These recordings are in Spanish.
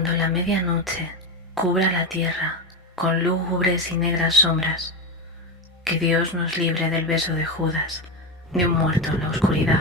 cuando la medianoche cubra la tierra con lúgubres y negras sombras, que Dios nos libre del beso de Judas, de un muerto en la oscuridad.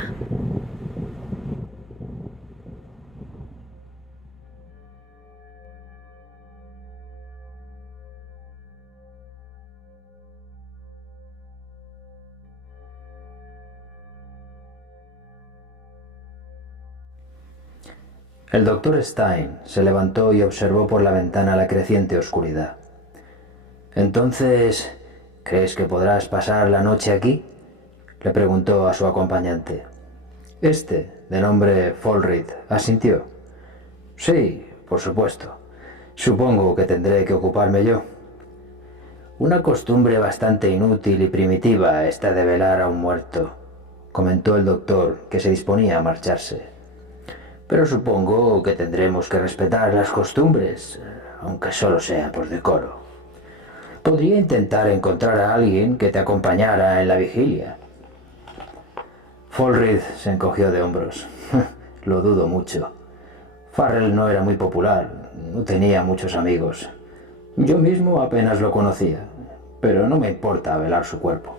El doctor Stein se levantó y observó por la ventana la creciente oscuridad. «Entonces, ¿crees que podrás pasar la noche aquí?», le preguntó a su acompañante. Este, de nombre Folrid, asintió. «Sí, por supuesto. Supongo que tendré que ocuparme yo. Una costumbre bastante inútil y primitiva esta de velar a un muerto», comentó el doctor, que se disponía a marcharse. «Pero supongo que tendremos que respetar las costumbres, aunque solo sea por decoro. Podría intentar encontrar a alguien que te acompañara en la vigilia». Folrid se encogió de hombros. «Lo dudo mucho. Farrell no era muy popular, no tenía muchos amigos. Yo mismo apenas lo conocía, pero no me importa velar su cuerpo».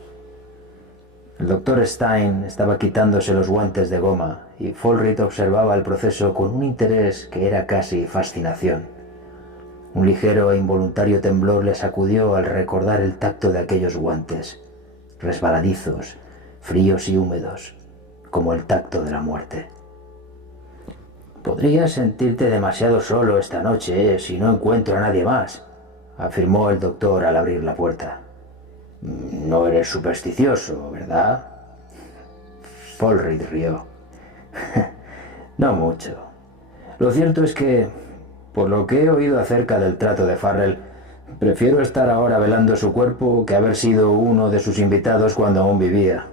El doctor Stein estaba quitándose los guantes de goma y Folrid observaba el proceso con un interés que era casi fascinación. Un ligero e involuntario temblor le sacudió al recordar el tacto de aquellos guantes, resbaladizos, fríos y húmedos, como el tacto de la muerte. «Podrías sentirte demasiado solo esta noche si no encuentro a nadie más», afirmó el doctor al abrir la puerta. «No eres supersticioso, ¿verdad?». Folrid rió. «No mucho. Lo cierto es que, por lo que he oído acerca del trato de Farrell, prefiero estar ahora velando su cuerpo que haber sido uno de sus invitados cuando aún vivía».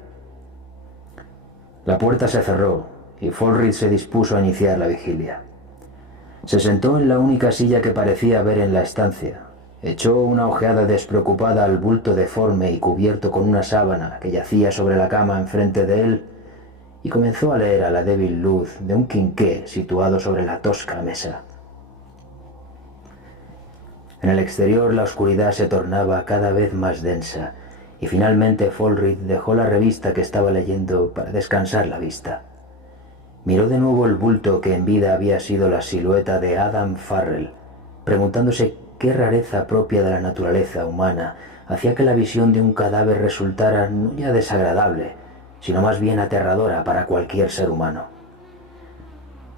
La puerta se cerró y Folrid se dispuso a iniciar la vigilia. Se sentó en la única silla que parecía haber en la estancia. Echó una ojeada despreocupada al bulto deforme y cubierto con una sábana que yacía sobre la cama enfrente de él y comenzó a leer a la débil luz de un quinqué situado sobre la tosca mesa. En el exterior la oscuridad se tornaba cada vez más densa y finalmente Folrid dejó la revista que estaba leyendo para descansar la vista. Miró de nuevo el bulto que en vida había sido la silueta de Adam Farrell, preguntándose qué rareza propia de la naturaleza humana hacía que la visión de un cadáver resultara no ya desagradable, sino más bien aterradora para cualquier ser humano.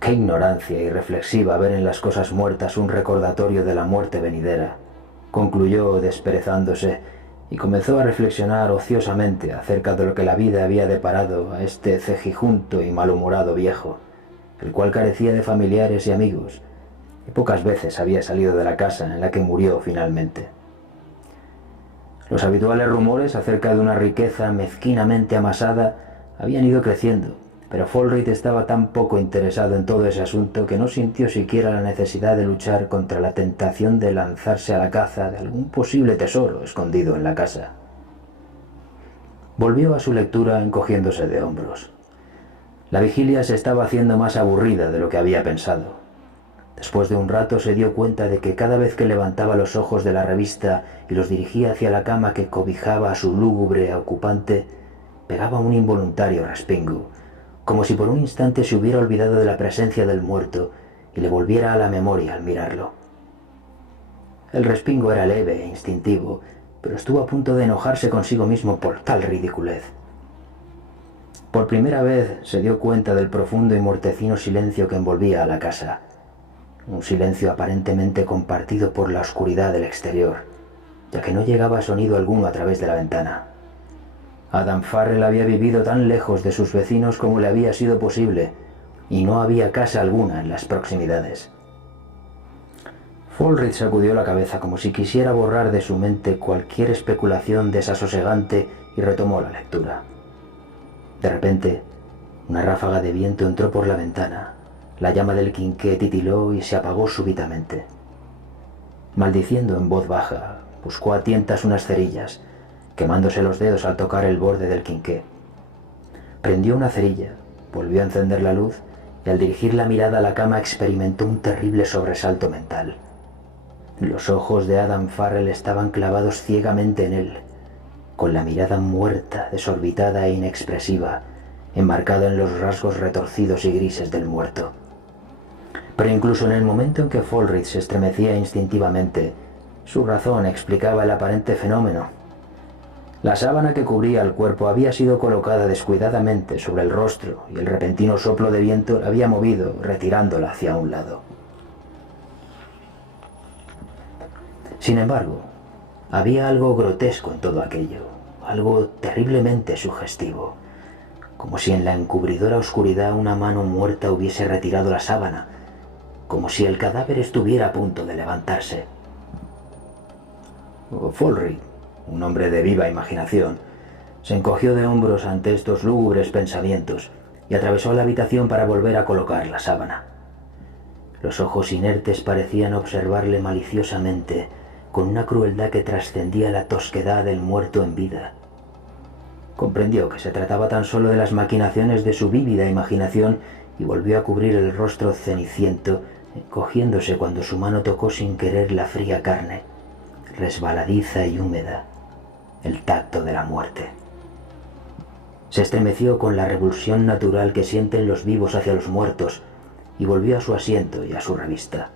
Qué ignorancia irreflexiva ver en las cosas muertas un recordatorio de la muerte venidera, concluyó desperezándose, y comenzó a reflexionar ociosamente acerca de lo que la vida había deparado a este cejijunto y malhumorado viejo, el cual carecía de familiares y amigos, y pocas veces había salido de la casa en la que murió finalmente. Los habituales rumores acerca de una riqueza mezquinamente amasada habían ido creciendo, pero Folrid estaba tan poco interesado en todo ese asunto que no sintió siquiera la necesidad de luchar contra la tentación de lanzarse a la caza de algún posible tesoro escondido en la casa. Volvió a su lectura encogiéndose de hombros. La vigilia se estaba haciendo más aburrida de lo que había pensado. Después de un rato se dio cuenta de que cada vez que levantaba los ojos de la revista y los dirigía hacia la cama que cobijaba a su lúgubre ocupante, pegaba un involuntario respingo, como si por un instante se hubiera olvidado de la presencia del muerto y le volviera a la memoria al mirarlo. El respingo era leve e instintivo, pero estuvo a punto de enojarse consigo mismo por tal ridiculez. Por primera vez se dio cuenta del profundo y mortecino silencio que envolvía a la casa, un silencio aparentemente compartido por la oscuridad del exterior, ya que no llegaba sonido alguno a través de la ventana. Adam Farrell había vivido tan lejos de sus vecinos como le había sido posible, y no había casa alguna en las proximidades. Folrid sacudió la cabeza como si quisiera borrar de su mente cualquier especulación desasosegante y retomó la lectura. De repente, una ráfaga de viento entró por la ventana. La llama del quinqué titiló y se apagó súbitamente. Maldiciendo en voz baja, buscó a tientas unas cerillas, quemándose los dedos al tocar el borde del quinqué. Prendió una cerilla, volvió a encender la luz y al dirigir la mirada a la cama experimentó un terrible sobresalto mental. Los ojos de Adam Farrell estaban clavados ciegamente en él, con la mirada muerta, desorbitada e inexpresiva, enmarcada en los rasgos retorcidos y grises del muerto. Pero incluso en el momento en que Folrid se estremecía instintivamente, su razón explicaba el aparente fenómeno. La sábana que cubría el cuerpo había sido colocada descuidadamente sobre el rostro y el repentino soplo de viento la había movido, retirándola hacia un lado. Sin embargo, había algo grotesco en todo aquello, algo terriblemente sugestivo, como si en la encubridora oscuridad una mano muerta hubiese retirado la sábana, como si el cadáver estuviera a punto de levantarse. Folrid, un hombre de viva imaginación, se encogió de hombros ante estos lúgubres pensamientos y atravesó la habitación para volver a colocar la sábana. Los ojos inertes parecían observarle maliciosamente, con una crueldad que trascendía la tosquedad del muerto en vida. Comprendió que se trataba tan solo de las maquinaciones de su vívida imaginación y volvió a cubrir el rostro ceniciento, encogiéndose cuando su mano tocó sin querer la fría carne, resbaladiza y húmeda, el tacto de la muerte. Se estremeció con la revulsión natural que sienten los vivos hacia los muertos y volvió a su asiento y a su revista.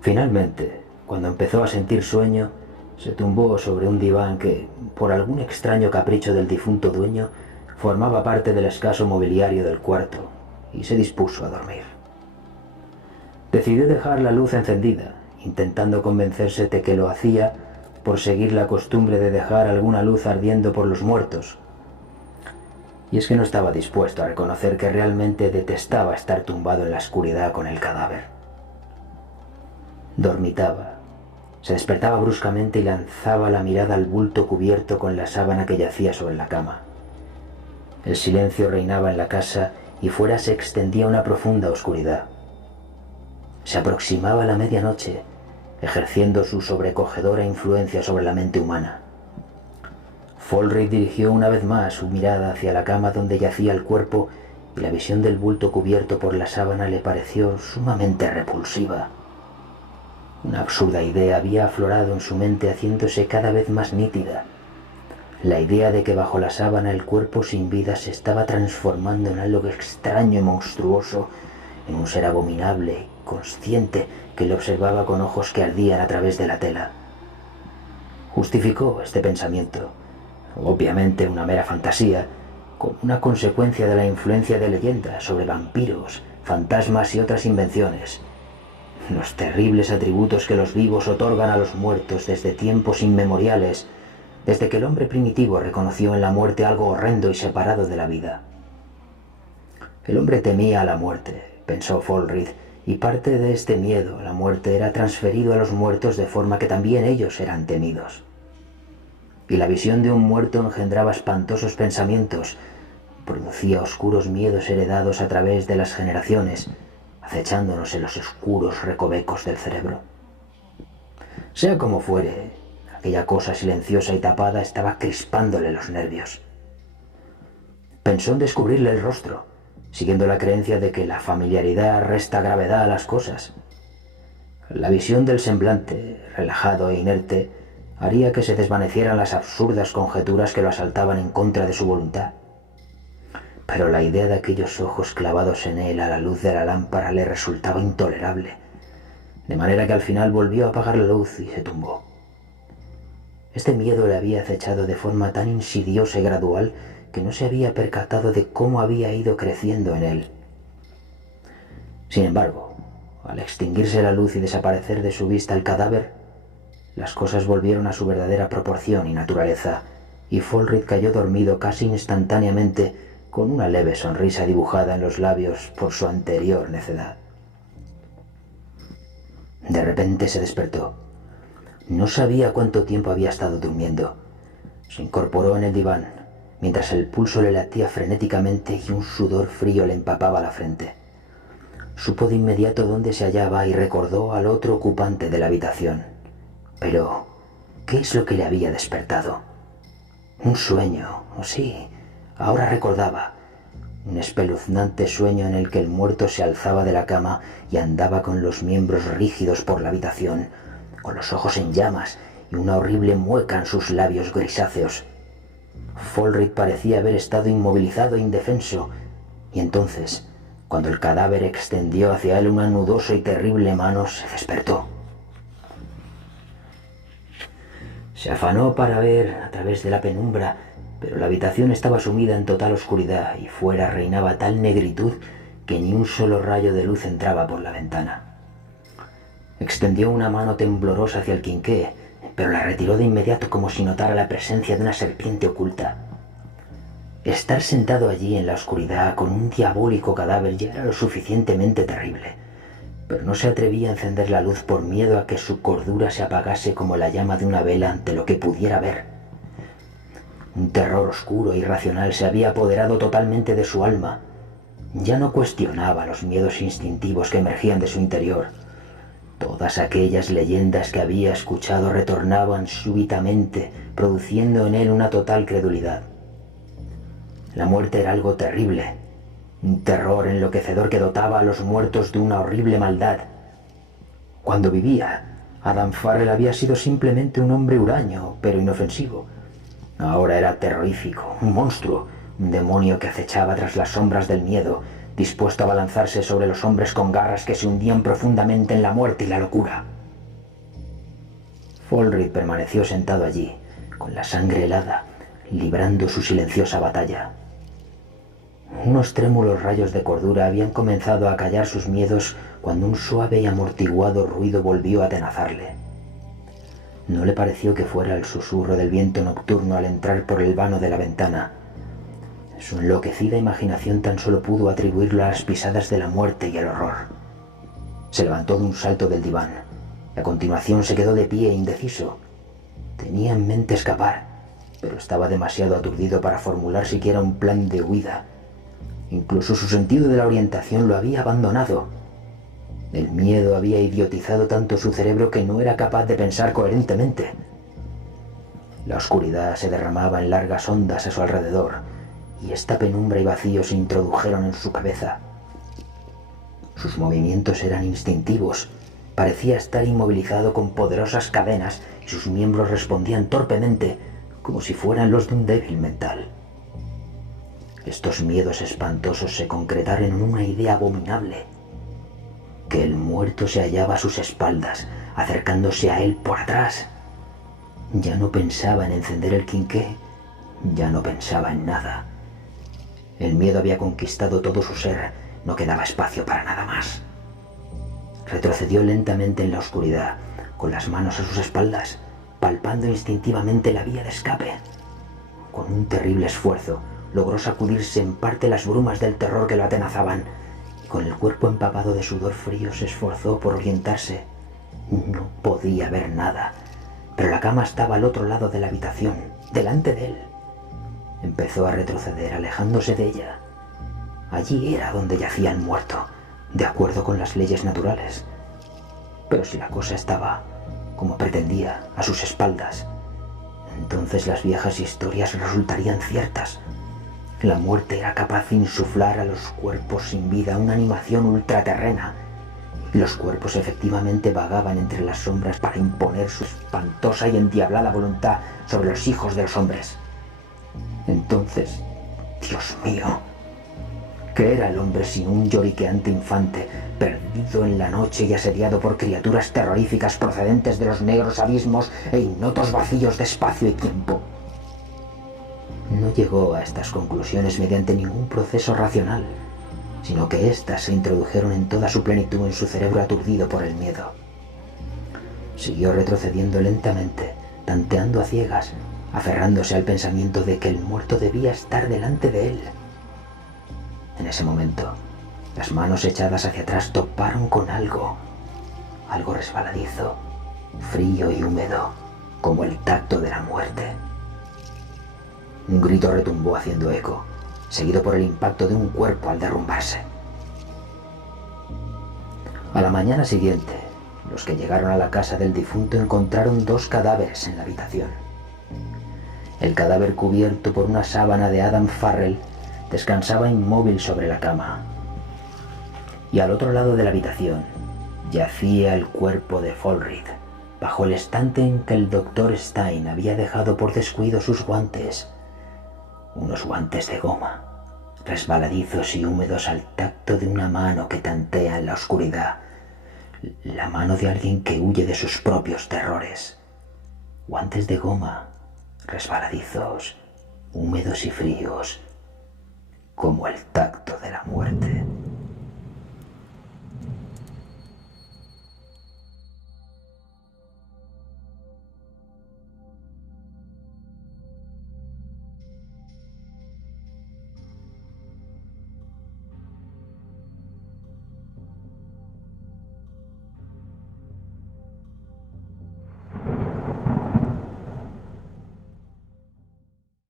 Finalmente, cuando empezó a sentir sueño, se tumbó sobre un diván que, por algún extraño capricho del difunto dueño, formaba parte del escaso mobiliario del cuarto y se dispuso a dormir. Decidió dejar la luz encendida, intentando convencerse de que lo hacía por seguir la costumbre de dejar alguna luz ardiendo por los muertos. Y es que no estaba dispuesto a reconocer que realmente detestaba estar tumbado en la oscuridad con el cadáver. Dormitaba. Se despertaba bruscamente y lanzaba la mirada al bulto cubierto con la sábana que yacía sobre la cama. El silencio reinaba en la casa y fuera se extendía una profunda oscuridad. Se aproximaba la medianoche, ejerciendo su sobrecogedora influencia sobre la mente humana. Folrid dirigió una vez más su mirada hacia la cama donde yacía el cuerpo y la visión del bulto cubierto por la sábana le pareció sumamente repulsiva. Una absurda idea había aflorado en su mente haciéndose cada vez más nítida. La idea de que bajo la sábana el cuerpo sin vida se estaba transformando en algo extraño y monstruoso, en un ser abominable y consciente que le observaba con ojos que ardían a través de la tela. Justificó este pensamiento, obviamente una mera fantasía, como una consecuencia de la influencia de leyendas sobre vampiros, fantasmas y otras invenciones, los terribles atributos que los vivos otorgan a los muertos desde tiempos inmemoriales, desde que el hombre primitivo reconoció en la muerte algo horrendo y separado de la vida. El hombre temía a la muerte, pensó Folrid, y parte de este miedo a la muerte era transferido a los muertos de forma que también ellos eran temidos. Y la visión de un muerto engendraba espantosos pensamientos, producía oscuros miedos heredados a través de las generaciones, acechándonos en los oscuros recovecos del cerebro. Sea como fuere, aquella cosa silenciosa y tapada estaba crispándole los nervios. Pensó en descubrirle el rostro, siguiendo la creencia de que la familiaridad resta gravedad a las cosas. La visión del semblante, relajado e inerte, haría que se desvanecieran las absurdas conjeturas que lo asaltaban en contra de su voluntad. Pero la idea de aquellos ojos clavados en él a la luz de la lámpara le resultaba intolerable, de manera que al final volvió a apagar la luz y se tumbó. Este miedo le había acechado de forma tan insidiosa y gradual que no se había percatado de cómo había ido creciendo en él. Sin embargo, al extinguirse la luz y desaparecer de su vista el cadáver, las cosas volvieron a su verdadera proporción y naturaleza, y Folrid cayó dormido casi instantáneamente con una leve sonrisa dibujada en los labios por su anterior necedad. De repente se despertó. No sabía cuánto tiempo había estado durmiendo. Se incorporó en el diván, mientras el pulso le latía frenéticamente y un sudor frío le empapaba la frente. Supo de inmediato dónde se hallaba y recordó al otro ocupante de la habitación. Pero, ¿qué es lo que le había despertado? Un sueño, o sí, ahora recordaba, un espeluznante sueño en el que el muerto se alzaba de la cama y andaba con los miembros rígidos por la habitación, con los ojos en llamas y una horrible mueca en sus labios grisáceos. Folrid parecía haber estado inmovilizado e indefenso, y entonces, cuando el cadáver extendió hacia él una nudosa y terrible mano, se despertó. Se afanó para ver a través de la penumbra, pero la habitación estaba sumida en total oscuridad y fuera reinaba tal negritud que ni un solo rayo de luz entraba por la ventana. Extendió una mano temblorosa hacia el quinqué, pero la retiró de inmediato como si notara la presencia de una serpiente oculta. Estar sentado allí en la oscuridad con un diabólico cadáver ya era lo suficientemente terrible, pero no se atrevía a encender la luz por miedo a que su cordura se apagase como la llama de una vela ante lo que pudiera ver. Un terror oscuro e irracional se había apoderado totalmente de su alma. Ya no cuestionaba los miedos instintivos que emergían de su interior. Todas aquellas leyendas que había escuchado retornaban súbitamente, produciendo en él una total credulidad. La muerte era algo terrible, un terror enloquecedor que dotaba a los muertos de una horrible maldad. Cuando vivía, Adam Farrell había sido simplemente un hombre huraño, pero inofensivo. Ahora era terrorífico, un monstruo, un demonio que acechaba tras las sombras del miedo, dispuesto a abalanzarse sobre los hombres con garras que se hundían profundamente en la muerte y la locura. Folrid permaneció sentado allí, con la sangre helada, librando su silenciosa batalla. Unos trémulos rayos de cordura habían comenzado a callar sus miedos cuando un suave y amortiguado ruido volvió a atenazarle. No le pareció que fuera el susurro del viento nocturno al entrar por el vano de la ventana. Su enloquecida imaginación tan solo pudo atribuirlo a las pisadas de la muerte y el horror. Se levantó de un salto del diván y a continuación se quedó de pie indeciso. Tenía en mente escapar, pero estaba demasiado aturdido para formular siquiera un plan de huida. Incluso su sentido de la orientación lo había abandonado. El miedo había idiotizado tanto su cerebro que no era capaz de pensar coherentemente. La oscuridad se derramaba en largas ondas a su alrededor, y esta penumbra y vacío se introdujeron en su cabeza. Sus movimientos eran instintivos. Parecía estar inmovilizado con poderosas cadenas y sus miembros respondían torpemente, como si fueran los de un débil mental. Estos miedos espantosos se concretaron en una idea abominable: que el muerto se hallaba a sus espaldas, acercándose a él por atrás. Ya no pensaba en encender el quinqué, ya no pensaba en nada. El miedo había conquistado todo su ser, no quedaba espacio para nada más. Retrocedió lentamente en la oscuridad, con las manos a sus espaldas, palpando instintivamente la vía de escape. Con un terrible esfuerzo, logró sacudirse en parte las brumas del terror que lo atenazaban, y con el cuerpo empapado de sudor frío se esforzó por orientarse. No podía ver nada, pero la cama estaba al otro lado de la habitación, delante de él. Empezó a retroceder, alejándose de ella. Allí era donde yacía el muerto, de acuerdo con las leyes naturales. Pero si la cosa estaba, como pretendía, a sus espaldas, entonces las viejas historias resultarían ciertas. La muerte era capaz de insuflar a los cuerpos sin vida una animación ultraterrena, y los cuerpos efectivamente vagaban entre las sombras para imponer su espantosa y endiablada voluntad sobre los hijos de los hombres. Entonces, Dios mío, ¿qué era el hombre sin un lloriqueante infante, perdido en la noche y asediado por criaturas terroríficas procedentes de los negros abismos e ignotos vacíos de espacio y tiempo? No llegó a estas conclusiones mediante ningún proceso racional, sino que éstas se introdujeron en toda su plenitud en su cerebro aturdido por el miedo. Siguió retrocediendo lentamente, tanteando a ciegas, aferrándose al pensamiento de que el muerto debía estar delante de él. En ese momento, las manos echadas hacia atrás toparon con algo resbaladizo, frío y húmedo, como el tacto de la muerte. Un grito retumbó haciendo eco, seguido por el impacto de un cuerpo al derrumbarse. A la mañana siguiente, los que llegaron a la casa del difunto encontraron 2 cadáveres en la habitación. El cadáver cubierto por una sábana de Adam Farrell descansaba inmóvil sobre la cama. Y al otro lado de la habitación yacía el cuerpo de Folrid, bajo el estante en que el doctor Stein había dejado por descuido sus guantes. Unos guantes de goma, resbaladizos y húmedos al tacto de una mano que tantea en la oscuridad. La mano de alguien que huye de sus propios terrores. Guantes de goma, resbaladizos, húmedos y fríos, como el tacto de la muerte.